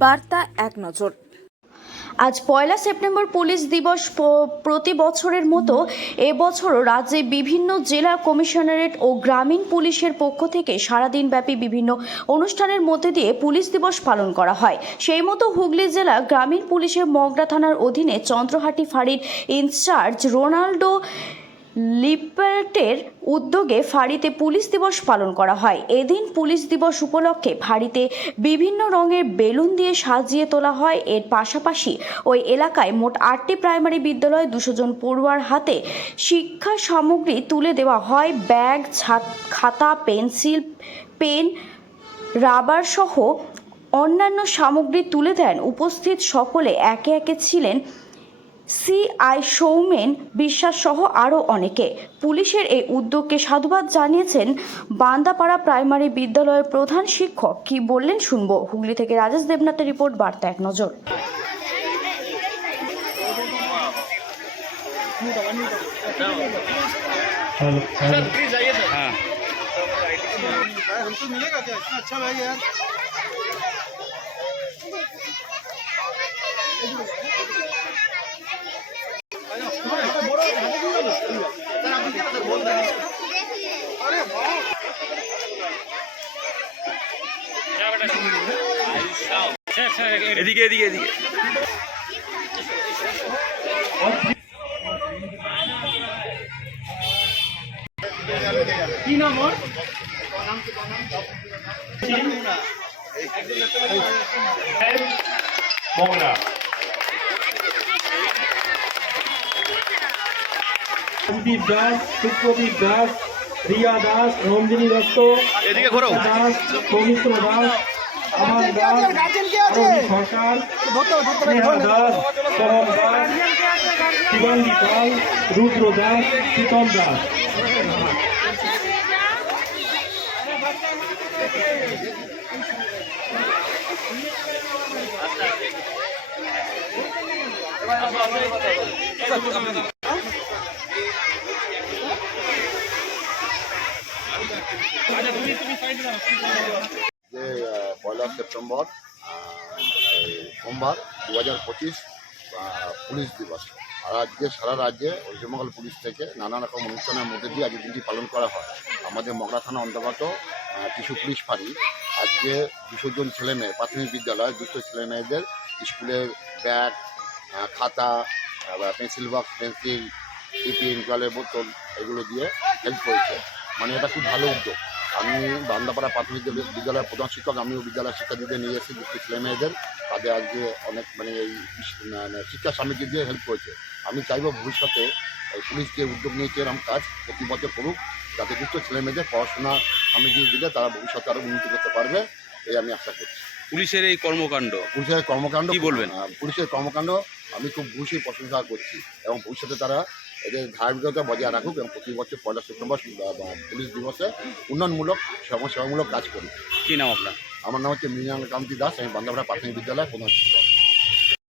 বার্তা এক নজর। আজ পয়লা সেপ্টেম্বর পুলিশ দিবস প্রতি বছরের মতো এবছরও রাজ্যে বিভিন্ন জেলা কমিশনারেট ও গ্রামীণ পুলিশের পক্ষ থেকে সারাদিনব্যাপী বিভিন্ন অনুষ্ঠানের মধ্যে দিয়ে পুলিশ দিবস পালন করা হয়। সেই মতো হুগলি জেলা গ্রামীণ পুলিশের মগরা থানার অধীনে চন্দ্রহাটি ফাঁড়ির ইনচার্জ রোনাল্ডো লিপার্টের উদ্যোগে ফাঁড়িতে পুলিশ দিবস পালন করা হয়। এদিন পুলিশ দিবস উপলক্ষে ফাঁড়িতে বিভিন্ন রঙের বেলুন দিয়ে সাজিয়ে তোলা হয়। এর পাশাপাশি ওই এলাকায় মোট আটটি প্রাইমারি বিদ্যালয়ে, দুশো জন পড়ুয়ার হাতে শিক্ষা সামগ্রী তুলে দেওয়া হয়। ব্যাগ খাতা, পেন্সিল, পেন, রাবার সহ অন্যান্য সামগ্রী তুলে দেন। উপস্থিত সকলে একে একে ছিলেন সিআই সৌমেন বিশ্বাস সহ আরও অনেকে পুলিশের এই উদ্যোগকে সাধুবাদ জানিয়েছেন বান্দাপাড়া প্রাইমারি বিদ্যালয়ের প্রধান শিক্ষক কি বললেন শুনবো হুগলি থেকে রাজেশ দেবনাথের রিপোর্ট বার্তা এক নজর हेलो हेलो हाँ हमको मिलेगा क्या इतना अच्छा भाई यार এদিকে এদিকে এদিকে। মোংলা সন্দীপ দাস সুপ্রদীপ দাস। রিয়া দাস রঞ্জিনী দত্ত এদিকে ঘোরো। দাস সৌমিত্র দাস আমান দাস সরকার স্নেহা দাস সোহম দাস শিবাঙ্গী পাল রুদ্র দাস প্রীতম দাস। যে পয়লা সেপ্টেম্বর সোমবার দু হাজার পঁচিশ পুলিশ দিবস। আর আজকে সারা রাজ্যে ওয়েস্টবেঙ্গল পুলিশ থেকে নানা রকম অনুষ্ঠানের মধ্যে দিয়ে আজকে দিনটি পালন করা হয়। আমাদের মগরা থানা অন্তর্গত কিছু পুলিশ ফাঁড়ি। আজকে দুশো জন ছেলে মেয়ে, প্রাথমিক বিদ্যালয় দুশো ছেলে মেয়েদের স্কুলের ব্যাগ খাতা পেন্সিল বক্স, পেন্সিল, টিফিন, জলের বোতল, এগুলো দিয়ে হেল্প করেছে। মানে এটা খুব ভালো উদ্যোগ। আমি বান্দাপাড়া প্রাথমিক বিদ্যালয়ের প্রধান শিক্ষক আমিও বিদ্যালয়ের শিক্ষা দিতে নিয়ে এসেছি দুঃখী ছেলে মেয়েদের। তাদের আজকে অনেক মানে এই শিক্ষা সামগ্রী দিয়ে হেল্প করেছে। আমি চাইব ভবিষ্যতে পুলিশ যে উদ্যোগ নিয়েছে এরকম কাজ প্রতি বছর করুক যাতে দুষ্ট ছেলে মেয়েদের পড়াশোনা সামগ্রী দিলে তারা ভবিষ্যতে আরও উন্নতি করতে পারবে এই আমি আশা করছি। পুলিশের এই কর্মকাণ্ড? পুলিশের কর্মকাণ্ড কি বলবেন? পুলিশের কর্মকাণ্ড আমি খুব ভূষই প্রশংসা করছি এবং ভবিষ্যতে তারা এদের ধারাবাহিকতা বজায় রাখুক এবং প্রতি বছর পয়লা সেপ্টেম্বর পুলিশ দিবসে উন্নয়নমূলক সেবামূলক কাজ করুক। কী নাম আপনার? আমার নাম হচ্ছে মৃণাল কান্তি দাস আমি বান্দাপাড়া প্রাথমিক বিদ্যালয় প্রধান শিক্ষক।